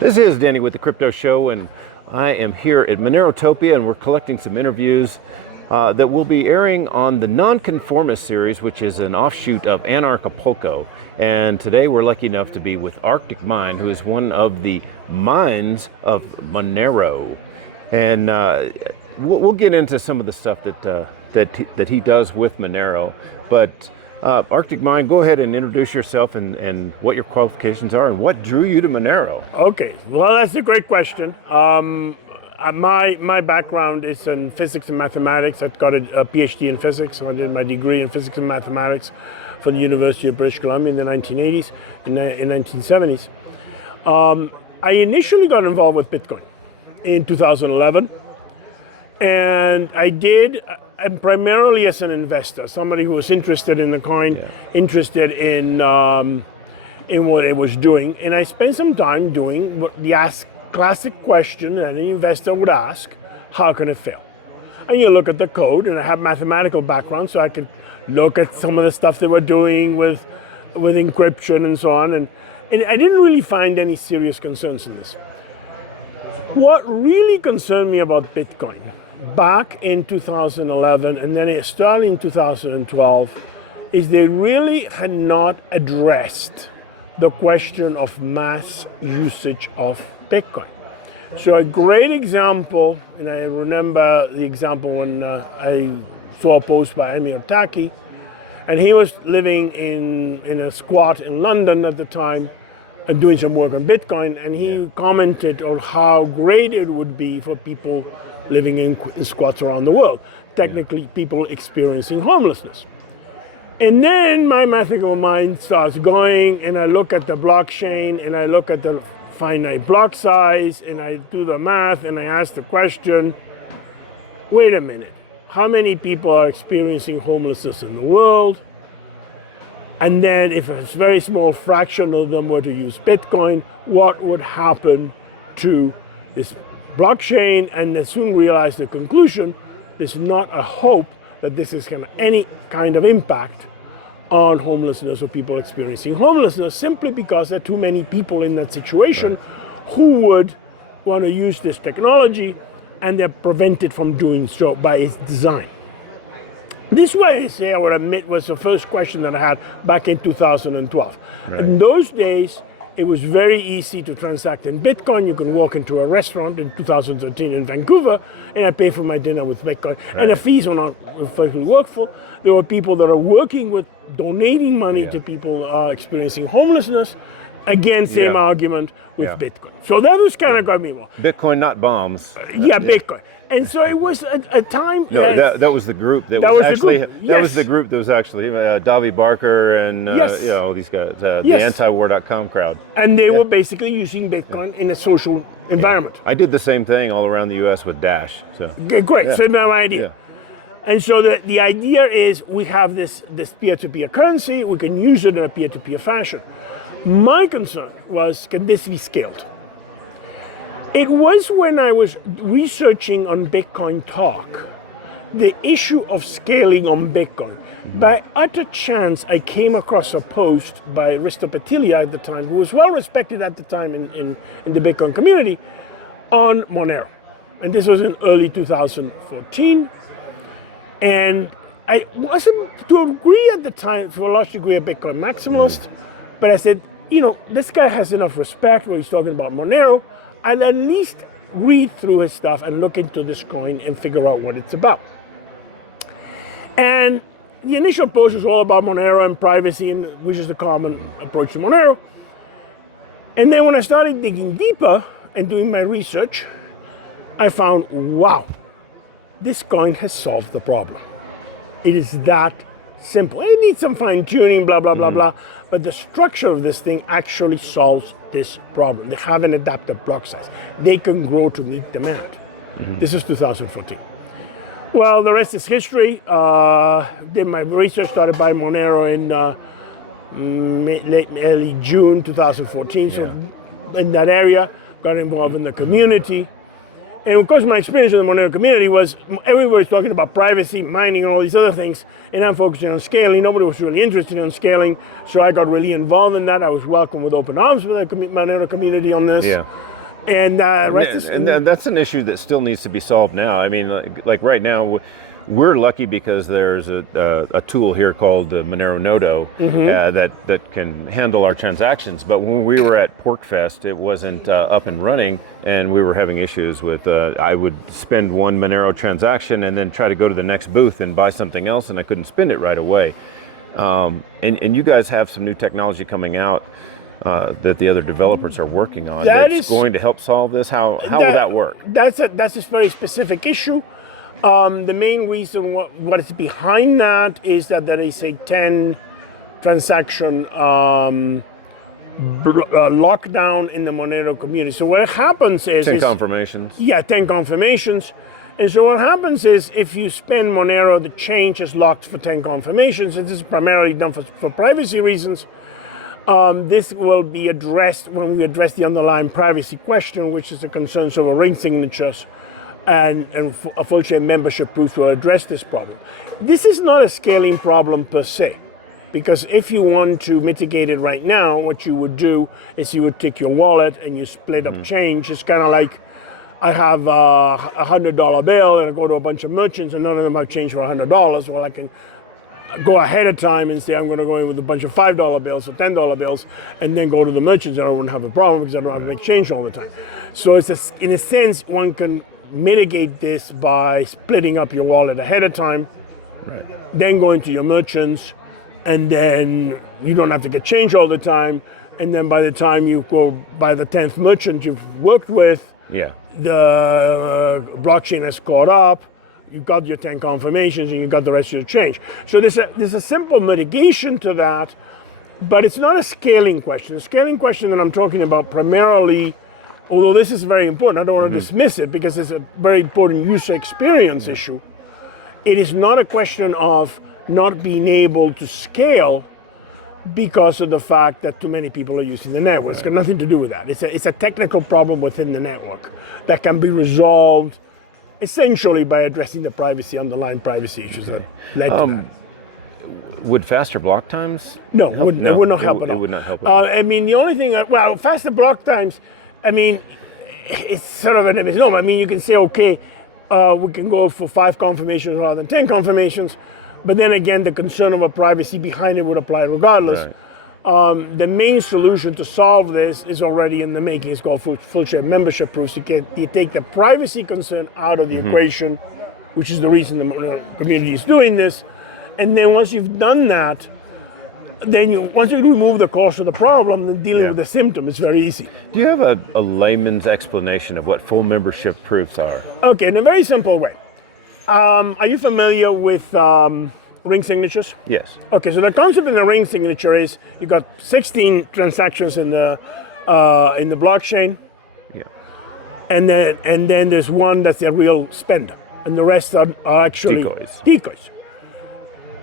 This is Danny with the Crypto Show, and I am here at Monerotopia, and we're collecting some interviews that will be airing on the Nonconformist series, which is an offshoot of Anarchapulco. And today we're lucky enough to be with ArticMine, who is one of the minds of Monero. And we'll get into some of the stuff that he does with Monero, but ArticMine, go ahead and introduce yourself and what your qualifications are and what drew you to Monero. Okay, well, that's a great question. My background is in physics and mathematics. I've got a PhD in physics. So I did my degree in physics and mathematics for the University of British Columbia in the 1980s, in 1970s. I initially got involved with Bitcoin in 2011, and I did. And primarily as an investor, somebody who was interested in the coin, interested in what it was doing. And I spent some time doing what the classic question that any investor would ask: how can it fail? And you look at the code, and I have mathematical background, so I could look at some of the stuff they were doing with encryption and so on. And I didn't really find any serious concerns in this. What really concerned me about Bitcoin back in 2011 and then it started in 2012 is they really had not addressed the question of mass usage of Bitcoin. So a great example, and I remember the example when I saw a post by Emir Taki, and he was living in a squat in London at the time and doing some work on Bitcoin, and he commented on how great it would be for people living in squats around the world, technically people experiencing homelessness. And then my mathematical mind starts going, and I look at the blockchain, and I look at the finite block size, and I do the math, and I ask the question, wait a minute, how many people are experiencing homelessness in the world? And then if a very small fraction of them were to use Bitcoin, what would happen to this blockchain? And I soon realized the conclusion, there's not a hope that this is going to any kind of impact on homelessness or people experiencing homelessness, simply because there are too many people in that situation who would want to use this technology, and they're prevented from doing so by its design. This way, I would admit, was the first question that I had back in 2012. Right. In those days, it was very easy to transact in Bitcoin. You can walk into a restaurant in 2013 in Vancouver, and I pay for my dinner with Bitcoin. Right. And the fees were not perfectly workful. There were people that are working with donating money to people experiencing homelessness. Again, same argument with Bitcoin. So that was kind of got me more. Bitcoin, not bombs. Bitcoin. And so it was a time. No, that was the group that was actually that was the group that was actually Davi Barker and all these guys, the antiwar.com crowd. And they were basically using Bitcoin in a social environment. I did the same thing all around the U.S. with Dash. So great, same idea. Yeah. And so the idea is we have this peer-to-peer currency. We can use it in a peer-to-peer fashion. My concern was, can this be scaled? It was when I was researching on Bitcoin Talk, the issue of scaling on Bitcoin. Mm-hmm. By utter chance, I came across a post by Risto Petilia at the time, who was well respected at the time in the Bitcoin community, on Monero. And this was in early 2014. And I wasn't, to a degree at the time, to a large degree, a Bitcoin maximalist, but I said, this guy has enough respect when he's talking about Monero. I'll at least read through his stuff and look into this coin and figure out what it's about. And the initial post was all about Monero and privacy, which is the common approach to Monero. And then when I started digging deeper and doing my research, I found, wow, this coin has solved the problem. It is that simple. It needs some fine tuning, blah, blah, blah, blah. But the structure of this thing actually solves this problem. They have an adaptive block size. They can grow to meet demand. Mm-hmm. This is 2014. Well, the rest is history. Did my research, started by Monero in early June 2014. So in that area, got involved in the community. And of course, my experience in the Monero community was everybody's talking about privacy, mining, and all these other things, and I'm focusing on scaling. Nobody was really interested in scaling, so I got really involved in that. I was welcomed with open arms with the Monero community on this. Yeah. And And that's an issue that still needs to be solved now. I mean, like right now, we're lucky because there's a tool here called the Monero that can handle our transactions. But when we were at PorkFest, it wasn't up and running, and we were having issues with. I would spend one Monero transaction and then try to go to the next booth and buy something else, and I couldn't spend it right away. And you guys have some new technology coming out. That the other developers are working on that's going to help solve this? How will that work? That's a very specific issue. The main reason what is behind that is that there is a 10 transaction lockdown in the Monero community. So what happens is 10 confirmations. Yeah, 10 confirmations. And so what happens is if you spend Monero, the change is locked for 10 confirmations. And this is primarily done for privacy reasons. This will be addressed when we address the underlying privacy question, which is the concerns over ring signatures, and a full chain membership proof will address this problem. This is not a scaling problem per se, because if you want to mitigate it right now, what you would do is you would take your wallet and you split up change. It's kind of like I have a $100 bill and I go to a bunch of merchants and none of them have change for $100. Well, I can go ahead of time and say I'm going to go in with a bunch of $5 bills or $10 bills and then go to the merchants and I wouldn't have a problem because I don't have to make change all the time. So it's in a sense, one can mitigate this by splitting up your wallet ahead of time, then going to your merchants, and then you don't have to get change all the time. And then by the time you go by the 10th merchant you've worked with, the blockchain has caught up, you got your 10 confirmations and you got the rest of your change. So there's a simple mitigation to that, but it's not a scaling question. The scaling question that I'm talking about primarily, although this is very important, I don't want to dismiss it because it's a very important user experience issue. It is not a question of not being able to scale because of the fact that too many people are using the network. It's got nothing to do with that. It's a technical problem within the network that can be resolved essentially by addressing the underlying privacy issues that led to that. Would faster block times? No, it would not help at all. It would not help at all. I mean, the only thing, faster block times, I mean, it's sort of a misnomer. I mean, you can say, okay, we can go for 5 confirmations rather than 10 confirmations, but then again, the concern over privacy behind it would apply regardless. The main solution to solve this is already in the making. It's called full chain membership proofs. You take the privacy concern out of the equation, which is the reason the community is doing this. And then once you've done that, once you remove the cause of the problem, then dealing with the symptom is very easy. Do you have a layman's explanation of what full membership proofs are? Okay, in a very simple way. Are you familiar with ring signatures? Yes. Okay, so the concept in the ring signature is you got 16 transactions in the blockchain. Yeah. And then there's one that's a real spender, and the rest are actually decoys.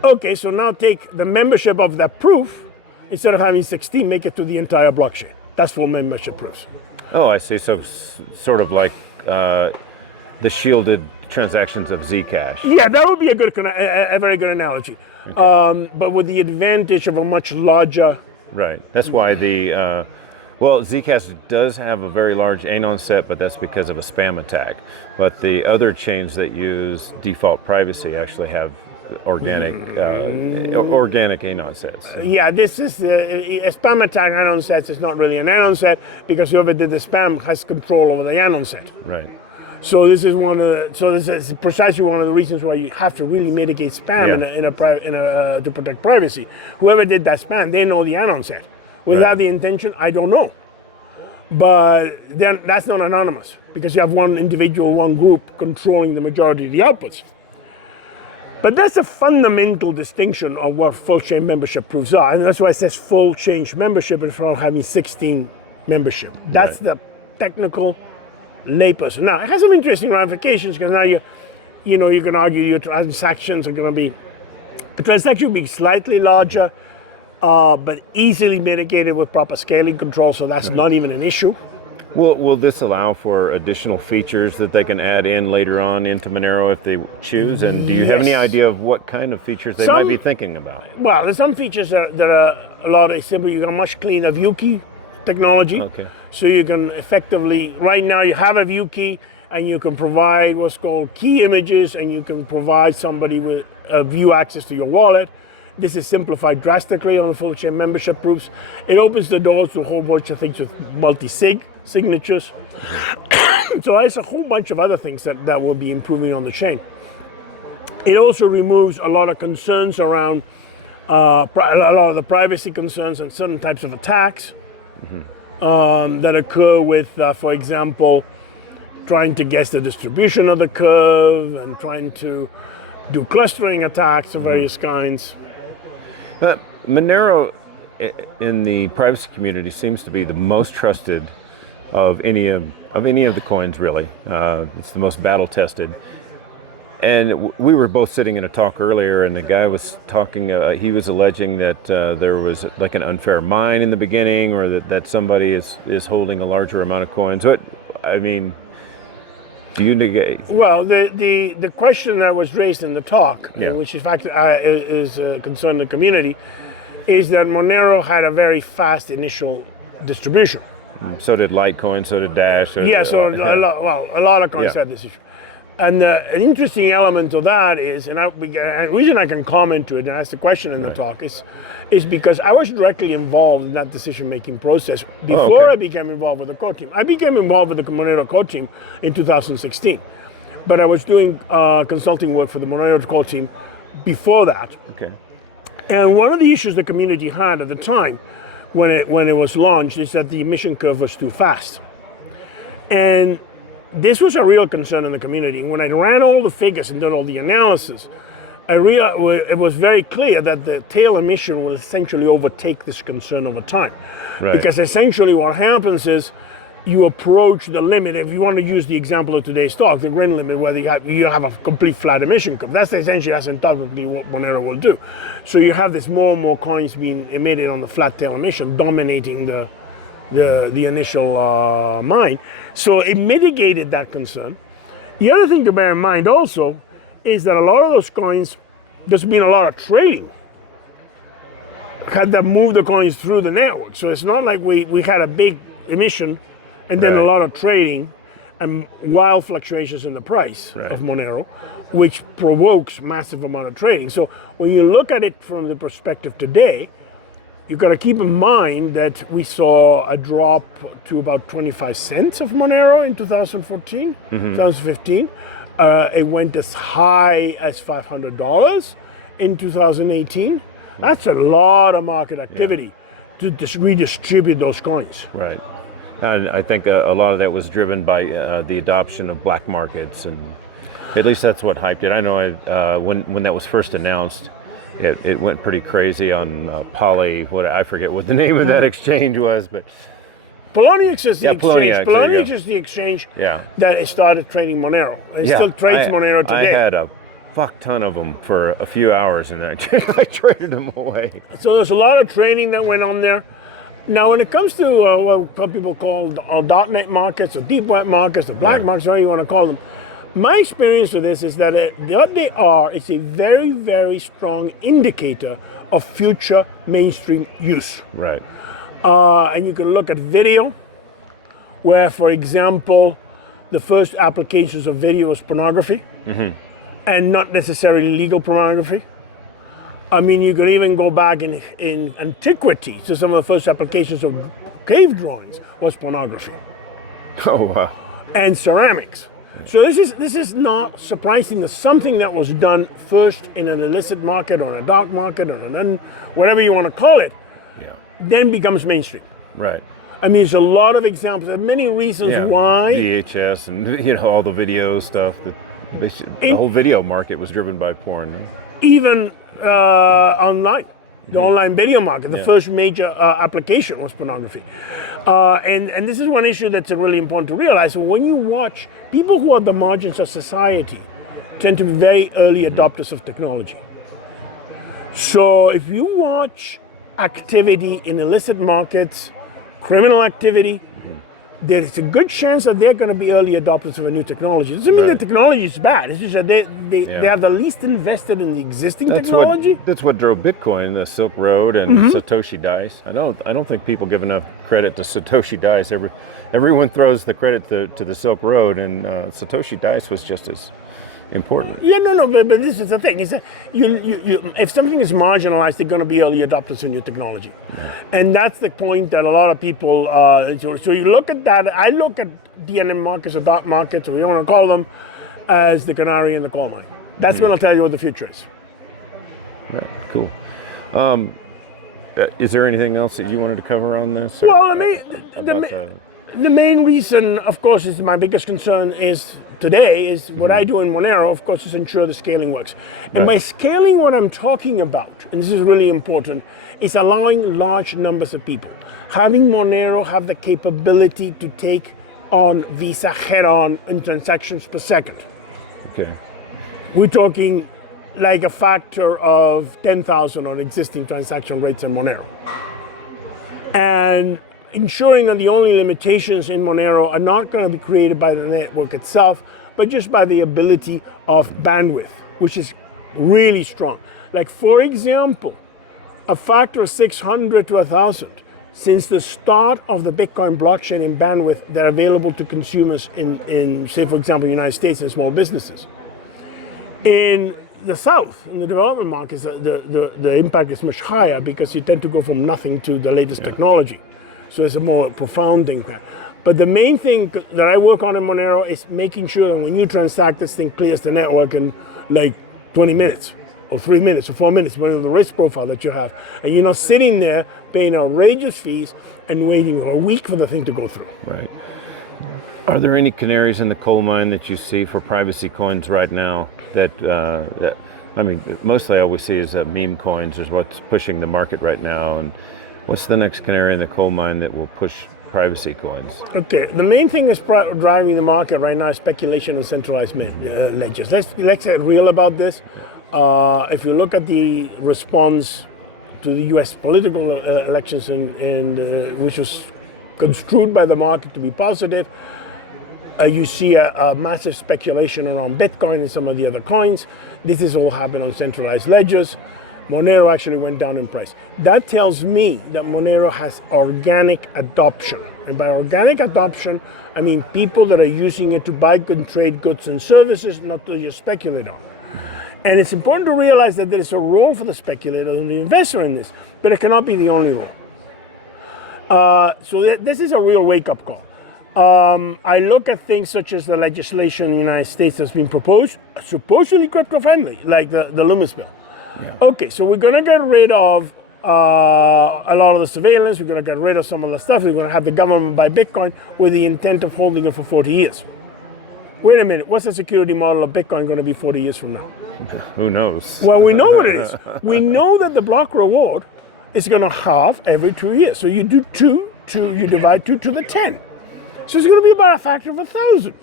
Okay, so now take the membership of that proof, instead of having 16, make it to the entire blockchain. That's full membership proofs. Oh, I see. So sort of like the shielded transactions of Zcash. Yeah, that would be a very good analogy. Okay. But with the advantage of a much larger. Right. That's why Zcash does have a very large anon set, but that's because of a spam attack. But the other chains that use default privacy actually have organic anon sets. Yeah, this is a spam attack anon sets is not really an anon set because whoever did the spam has control over the anon set. Right. So this is precisely one of the reasons why you have to really mitigate spam to protect privacy. Whoever did that spam, they know the anon set. Without the intention, I don't know. But then that's not anonymous because you have one individual, one group controlling the majority of the outputs. But that's a fundamental distinction of what full chain membership proofs are. And that's why it says full chain membership instead of having 16 membership. That's the technical layperson. Now, it has some interesting ramifications because now you can argue your transactions are going to be, the transaction will be slightly larger, but easily mitigated with proper scaling control, so that's not even an issue. Will this allow for additional features that they can add in later on into Monero if they choose? And do you have any Yes. idea of what kind of features they might be thinking about? Well, there's some features that are a lot simple. You got much cleaner view key technology. Okay. So you can effectively, right now you have a view key and you can provide what's called key images, and you can provide somebody with a view access to your wallet. This is simplified drastically on the full chain membership groups. It opens the doors to a whole bunch of things with multi-sig signatures. So there's a whole bunch of other things that will be improving on the chain. It also removes a lot of concerns around a lot of the privacy concerns and certain types of attacks that occur with, for example, trying to guess the distribution of the curve and trying to do clustering attacks of various kinds. Monero in the privacy community seems to be the most trusted of any of the coins, really. It's the most battle tested. And we were both sitting in a talk earlier, and the guy was talking. He was alleging that there was like an unfair mine in the beginning, or that somebody is holding a larger amount of coins. What I mean, do you negate? Well, the question that was raised in the talk, which in fact is a concern in the community, is that Monero had a very fast initial distribution. So did Litecoin, so did Dash. Yeah, so a lot of coins had this issue. And an interesting element of that is, and the reason I can comment to it and ask the question in the talk is because I was directly involved in that decision-making process before I became involved with the core team. I became involved with the Monero core team in 2016, but I was doing consulting work for the Monero core team before that. Okay. And one of the issues the community had at the time when it was launched is that the emission curve was too fast. And this was a real concern in the community. And when I ran all the figures and did all the analysis, it was very clear that the tail emission will essentially overtake this concern over time. Right. Because essentially what happens is you approach the limit. If you want to use the example of today's talk, the Grin limit, where you have a complete flat emission curve. That's entirely what Monero will do. So you have this more and more coins being emitted on the flat tail emission, dominating the initial mine. So it mitigated that concern. The other thing to bear in mind also is that a lot of those coins, there's been a lot of trading had that moved the coins through the network. So it's not like we had a big emission and then a lot of trading and wild fluctuations in the price of Monero, which provokes massive amount of trading. So when you look at it from the perspective today, you've got to keep in mind that we saw a drop to about 25 cents of Monero in 2014, 2015. It went as high as $500 in 2018. That's a lot of market activity to redistribute those coins. Right. And I think a lot of that was driven by the adoption of black markets, and at least that's what hyped it. I know when that was first announced, it went pretty crazy on Poly. I forget what the name of that exchange was, but Poloniex is the exchange. Poloniex is the exchange that started trading Monero. It still trades Monero today. I had a fuck ton of them for a few hours, and I traded them away. So there's a lot of trading that went on there. Now, when it comes to what people call .NET markets or deep web markets or black markets, whatever you want to call them, my experience with this is that what they are is a very, very strong indicator of future mainstream use. Right. And you can look at video, where, for example, the first applications of video was pornography, and not necessarily legal pornography. I mean, you could even go back in antiquity to some of the first applications of cave drawings was pornography. Oh, wow. And ceramics. So this is not surprising. That something that was done first in an illicit market or a dark market or whatever you want to call it, then becomes mainstream. Right. I mean, there's a lot of examples. There are many reasons why. VHS and all the video stuff. The whole video market was driven by porn. Right? Even online. The online video market, the first major application was pornography. And this is one issue that's really important to realize. When you watch, people who are at the margins of society tend to be very early adopters of technology. So if you watch activity in illicit markets, criminal activity, there's a good chance that they're going to be early adopters of a new technology. It doesn't mean the technology is bad. It's just that they are the least invested in the existing technology. That's what drove Bitcoin, the Silk Road, and Satoshi Dice. I don't think people give enough credit to Satoshi Dice. Everyone throws the credit to the Silk Road, and Satoshi Dice was just as important. Yeah, no, but this is the thing. Is that if something is marginalized, they're going to be early adopters of new technology, and that's the point that a lot of people. So you look at that. I look at DNM markets or dot markets, or we want to call them, as the canary in the coal mine. That's going to tell you what the future is. Right, cool. Is there anything else that you wanted to cover on this? Well, the main reason, of course, is my biggest concern is today is what I do in Monero, of course, is ensure the scaling works. And by scaling, what I'm talking about, and this is really important, is allowing large numbers of people. Having Monero have the capability to take on Visa head-on in transactions per second. Okay. We're talking like a factor of 10,000 on existing transaction rates in Monero. And ensuring that the only limitations in Monero are not going to be created by the network itself, but just by the ability of bandwidth, which is really strong. Like, for example, a factor of 600 to 1,000 since the start of the Bitcoin blockchain in bandwidth that are available to consumers in, say, for example, the United States and small businesses. In the South, in the development markets, the impact is much higher because you tend to go from nothing to the latest technology. So it's a more profound impact. But the main thing that I work on in Monero is making sure that when you transact, this thing clears the network in like 20 minutes or 3 minutes or 4 minutes, depending on the risk profile that you have. And you're not sitting there paying outrageous fees and waiting a week for the thing to go through. Right. Are there any canaries in the coal mine that you see for privacy coins right now that I mean, mostly all we see is meme coins is what's pushing the market right now. And what's the next canary in the coal mine that will push privacy coins? Okay, the main thing is driving the market right now is speculation on centralized ledgers. Let's get real about this. If you look at the response to the U.S. political elections, which was construed by the market to be positive, you see a massive speculation around Bitcoin and some of the other coins. This is all happened on centralized ledgers. Monero actually went down in price. That tells me that Monero has organic adoption. And by organic adoption, I mean people that are using it to buy and trade goods and services, not to just speculate on. And it's important to realize that there is a role for the speculator and the investor in this, but it cannot be the only role. So this is a real wake-up call. I look at things such as the legislation in the United States that's been proposed, supposedly crypto-friendly, like the Loomis bill. Yeah. Okay, so we're going to get rid of a lot of the surveillance. We're going to get rid of some of the stuff. We're going to have the government buy Bitcoin with the intent of holding it for 40 years. Wait a minute, what's the security model of Bitcoin going to be 40 years from now? Who knows? Well, we know what it is. We know that the block reward is going to halve every 2 years. So you do you divide 2 to the 10. So it's going to be about a factor of 1,000.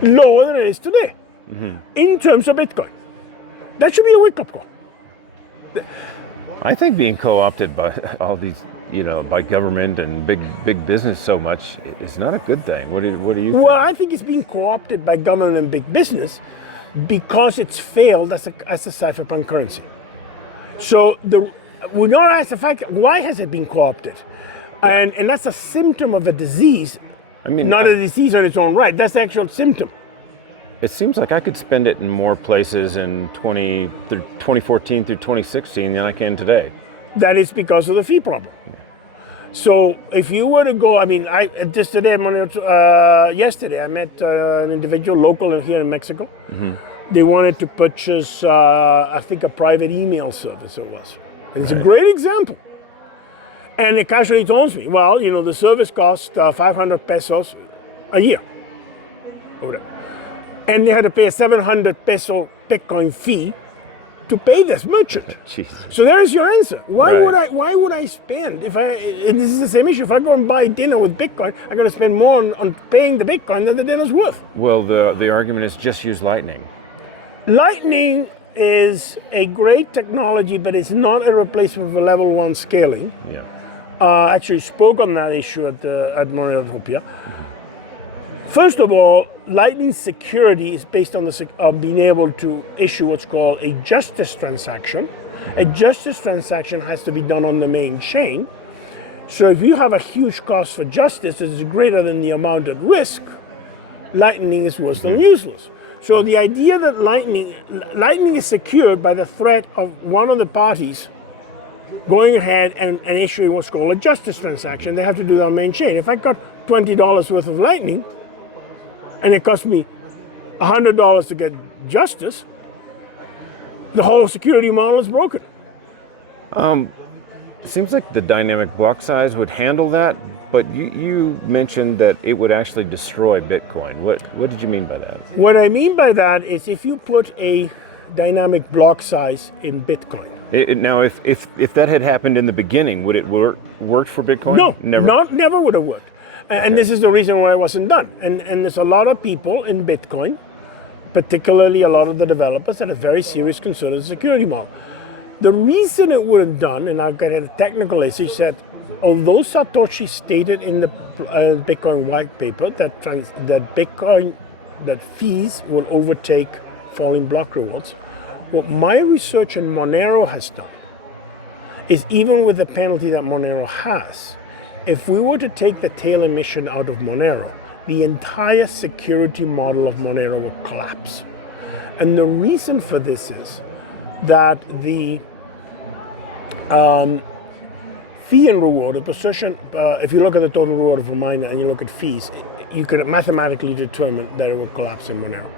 Lower than it is today. In terms of Bitcoin. That should be a wake-up call. I think being co-opted by all these, by government and big business so much is not a good thing. What do you think? Well, I think it's being co-opted by government and big business because it's failed as a cypherpunk currency. So we don't ask the fact, why has it been co-opted? And that's a symptom of a disease, not a disease on its own right. That's the actual symptom. It seems like I could spend it in more places in 2014 through 2016 than I can today. That is because of the fee problem. Yeah. So if you were to go, yesterday I met an individual local here in Mexico. They wanted to purchase, I think, a private email service it was. And it's a great example. And it casually tells me, well, the service cost 500 pesos a year. And they had to pay a 700 peso Bitcoin fee to pay this merchant. So there's your answer. Why would I spend and this is the same issue. If I go and buy dinner with Bitcoin, I'm going to spend more on paying the Bitcoin than the dinner's worth. Well, the argument is just use Lightning. Lightning is a great technology, but it's not a replacement for level 1 scaling. Yeah. actually spoke on that issue at Monerotopia. First of all, Lightning security is based on being able to issue what's called a justice transaction. A justice transaction has to be done on the main chain. So if you have a huge cost for justice that is greater than the amount at risk, Lightning is worse than useless. So the idea that Lightning is secured by the threat of one of the parties going ahead and issuing what's called a justice transaction. They have to do that on main chain. If I got $20 worth of Lightning and it cost me $100 to get justice, the whole security model is broken. It seems like the dynamic block size would handle that, but you mentioned that it would actually destroy Bitcoin. What did you mean by that? What I mean by that is if you put a dynamic block size in Bitcoin. Now, if that had happened in the beginning, would it worked for Bitcoin? No, never. never would have worked. And this is the reason why it wasn't done. And there's a lot of people in Bitcoin, particularly a lot of the developers, that are very serious concern of the security model. The reason it wasn't done, and I'll get into technical issues, that although Satoshi stated in the Bitcoin white paper that fees will overtake falling block rewards, what my research in Monero has done is, even with the penalty that Monero has, if we were to take the tail emission out of Monero, the entire security model of Monero will collapse. And the reason for this is that the fee and reward, the position, if you look at the total reward of a miner and you look at fees, you can mathematically determine that it will collapse in Monero.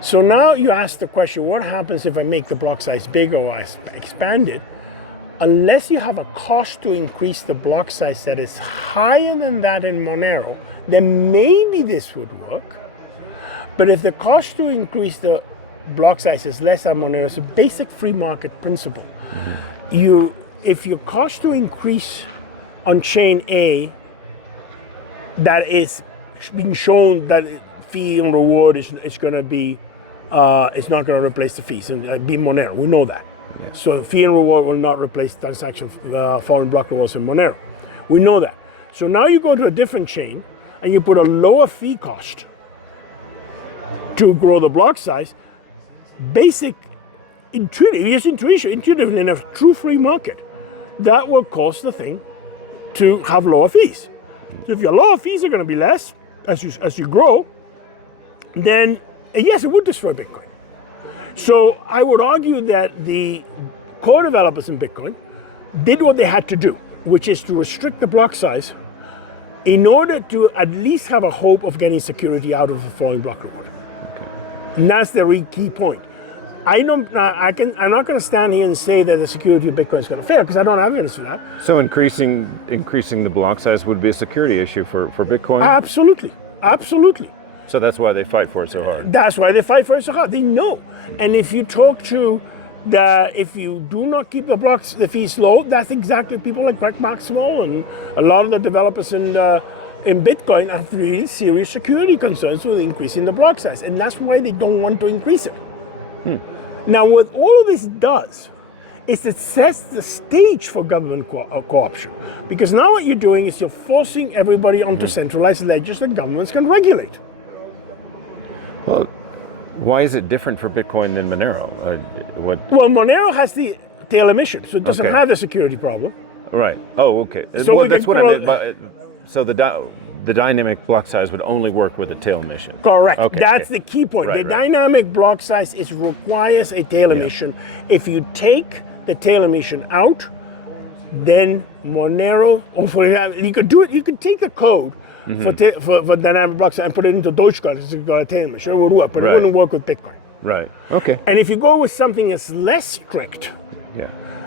So now you ask the question, what happens if I make the block size bigger or I expand it? Unless you have a cost to increase the block size that is higher than that in Monero, then maybe this would work. But if the cost to increase the block size is less than Monero, it's a basic free market principle. Mm-hmm. If your cost to increase on chain A, that is being shown that fee and reward is going to be, it's not going to replace the fees and be Monero. We know that. Yeah. So fee and reward will not replace transaction foreign block rewards in Monero. We know that. So now you go to a different chain and you put a lower fee cost to grow the block size. Basic, intuitive in a true free market, that will cause the thing to have lower fees. So if your lower fees are going to be less as you grow, then yes, it would destroy Bitcoin. So I would argue that the core developers in Bitcoin did what they had to do, which is to restrict the block size in order to at least have a hope of getting security out of a falling block reward. Okay. And that's the key point. I'm not going to stand here and say that the security of Bitcoin is going to fail, because I don't have evidence for that. So increasing the block size would be a security issue for Bitcoin? Absolutely. Absolutely. So that's why they fight for it so hard. That's why they fight for it so hard. They know. And if you talk to if you do not keep the fees low, that's exactly people like Greg Maxwell and a lot of the developers in Bitcoin have really serious security concerns with increasing the block size. And that's why they don't want to increase it. Now, what all of this does is it sets the stage for government co-option. Because now what you're doing is you're forcing everybody onto centralized ledgers that governments can regulate. Well, why is it different for Bitcoin than Monero? Well, Monero has the tail emission, so it doesn't have the security problem. Right. Oh, okay. So well, that's what I meant. So the dynamic block size would only work with a tail emission. Correct. Okay, that's the key point. The dynamic block size requires a tail emission. If you take the tail emission out, then Monero, you could do it. You could take the code for dynamic block size and put it into Dogecoin. It's got a tail emission. It would work, but it wouldn't work with Bitcoin. Right. Okay. And if you go with something that's less strict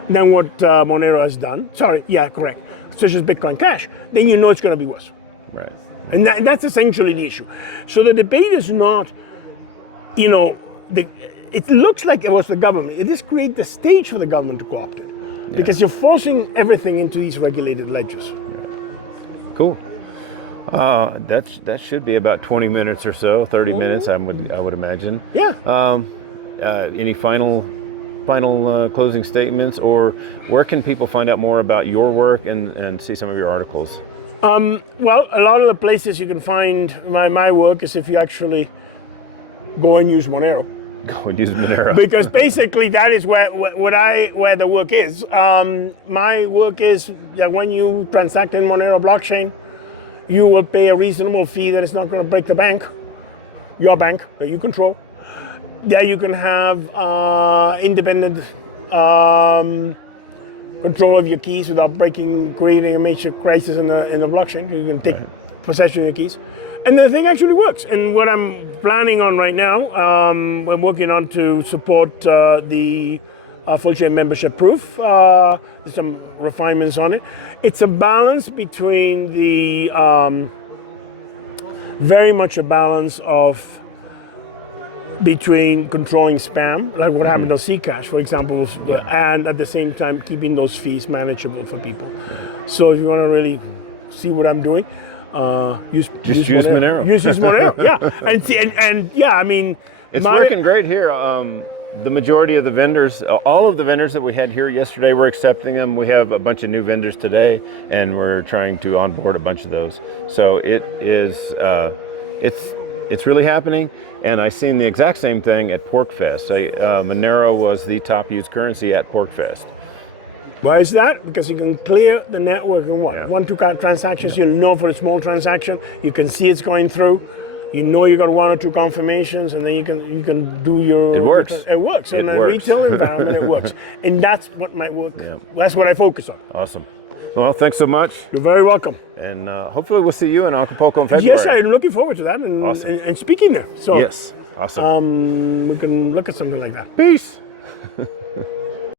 than what Monero has done, correct, such as Bitcoin Cash, then you know it's going to be worse. Right. And that's essentially the issue. So the debate is not, it looks like it was the government. It just creates the stage for the government to co-opt it. Because you're forcing everything into these regulated ledgers. Right. Cool. That should be about 20 minutes or so, 30 minutes, I would imagine. Yeah. Any final final closing statements, or where can people find out more about your work and see some of your articles? Well, a lot of the places you can find my work is if you actually go and use Monero. Go and use Monero. Because basically that is where the work is. My work is that when you transact in Monero blockchain, you will pay a reasonable fee that is not going to break the bank, your bank that you control. There you can have independent control of your keys without creating a major crisis in the blockchain. You can take possession of your keys. And the thing actually works. And what I'm planning on right now, I'm working on to support the full chain membership proof. There's some refinements on it. It's a balance between the, very much a balance of between controlling spam, like what happened to Zcash, for example, and at the same time keeping those fees manageable for people. So if you want to really see what I'm doing, use Monero. Use Monero, yeah. And yeah, I mean, it's working great here. The majority of the vendors, all of the vendors that we had here yesterday, we're accepting them. We have a bunch of new vendors today, and we're trying to onboard a bunch of those. So it is, it's really happening. And I seen the exact same thing at PorkFest. Monero was the top used currency at PorkFest. Why is that? Because you can clear the network in one, two transactions. You'll know for a small transaction, you can see it's going through. You know you got one or two confirmations, and then you can do your. It works. It works in a retail environment. It works, and that's what my work. Yeah. That's what I focus on. Awesome. Well, thanks so much. You're very welcome. And hopefully we'll see you in Acapulco in February. Yes, I'm looking forward to that and speaking there. So yes, awesome. We can look at something like that. Peace.